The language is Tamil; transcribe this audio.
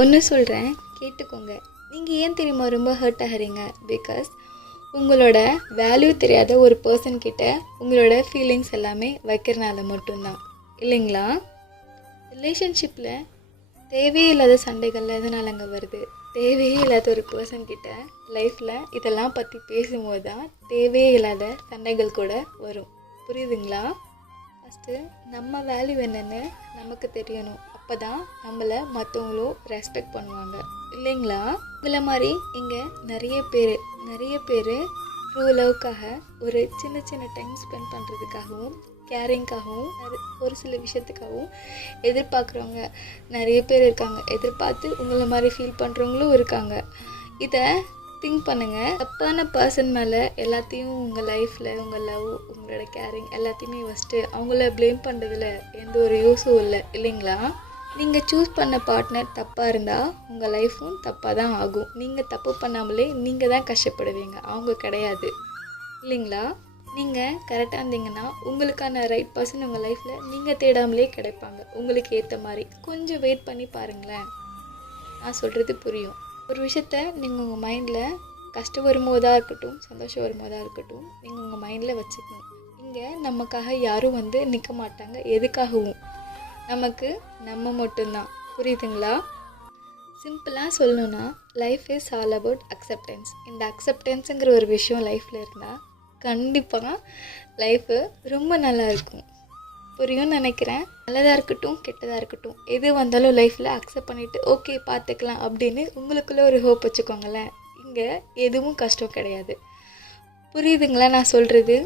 ஒன்று சொல்கிறேன், கேட்டுக்கோங்க. நீங்கள் ஏன் தெரியுமா ரொம்ப ஹர்ட் ஆகிறீங்க? பிகாஸ் உங்களோட வேல்யூ தெரியாத ஒரு பர்சன் கிட்ட உங்களோட ஃபீலிங்ஸ் எல்லாமே வைக்கிறனால மட்டும்தான், இல்லைங்களா? ரிலேஷன்ஷிப்பில் தேவையே இல்லாத சண்டைகள் எதனால் அங்கே வருது? தேவையே இல்லாத ஒரு பர்சன் கிட்ட லைஃப்பில் இதெல்லாம் பற்றி பேசும்போது தான் தேவையே இல்லாத சண்டைகள் கூட வரும். புரியுதுங்களா? ஃபஸ்ட்டு நம்ம வேல்யூ என்னென்னு நமக்கு தெரியணும். அப்போ தான் நம்மளை மற்றவங்களும் ரெஸ்பெக்ட் பண்ணுவாங்க, இல்லைங்களா? இதில் மாதிரி இங்கே நிறைய பேர் ட்ரூ லவ்க்காக ஒரு சின்ன சின்ன டைம் ஸ்பெண்ட் பண்ணுறதுக்காகவும் கேரிங்காகவும் ஒரு சில விஷயத்துக்காகவும் எதிர்பார்க்குறவங்க நிறைய பேர் இருக்காங்க. எதிர்பார்த்து உங்களை மாதிரி ஃபீல் பண்ணுறவங்களும் இருக்காங்க. இதை திங்க் பண்ணுங்கள். தப்பான பர்சன் மேலே எல்லாத்தையும் உங்கள் லைஃப்பில் உங்கள் லவ் உங்களோட கேரிங் எல்லாத்தையுமே ஃபஸ்ட்டு அவங்கள ப்ளேம் பண்ணுறதுல எந்த ஒரு யூஸும் இல்லை, இல்லைங்களா? நீங்கள் சூஸ் பண்ண பார்ட்னர் தப்பாக இருந்தால் உங்கள் லைஃப்பும் தப்பாக தான் ஆகும். நீங்கள் தப்பு பண்ணாமலே நீங்கள் தான் கஷ்டப்படுவீங்க, அவங்க கிடையாது, இல்லைங்களா? நீங்கள் கரெக்டாக இருந்தீங்கன்னா உங்களுக்கான ரைட் பர்சன் உங்கள் லைஃப்பில் நீங்கள் தேடாமலே கிடைப்பாங்க, உங்களுக்கு ஏற்ற மாதிரி. கொஞ்சம் வெயிட் பண்ணி பாருங்களேன், நான் சொல்கிறது புரியும். ஒரு விஷயத்த நீங்கள் உங்கள் மைண்டில் கஷ்டம் வரும்போதாக இருக்கட்டும் சந்தோஷம் வரும்போதாக இருக்கட்டும் நீங்கள் உங்கள் மைண்டில் வச்சுக்கணும். இங்கே நமக்காக யாரும் வந்து நிற்க மாட்டாங்க, எதுக்காகவும் நமக்கு நம்ம மட்டும்தான். புரியுதுங்களா? சிம்பிளாக சொல்லணுன்னா life is all about acceptance. இந்த அக்செப்டன்ஸுங்கிற ஒரு விஷயம் லைஃப்பில் இருந்தால் கண்டிப்பாக லைஃபு ரொம்ப நல்லா இருக்கும். புரியும்னு நினைக்கிறேன். நல்லதாக இருக்கட்டும் கெட்டதாக இருக்கட்டும் எது வந்தாலும் லைஃப்பில் அக்செப்ட் பண்ணிவிட்டு ஓகே பார்த்துக்கலாம் அப்படின்னு உங்களுக்குள்ளே ஒரு ஹோப் வச்சுக்கோங்களேன். இங்கே எதுவும் கஷ்டம் கிடையாது. புரியுதுங்களா நான் சொல்கிறது?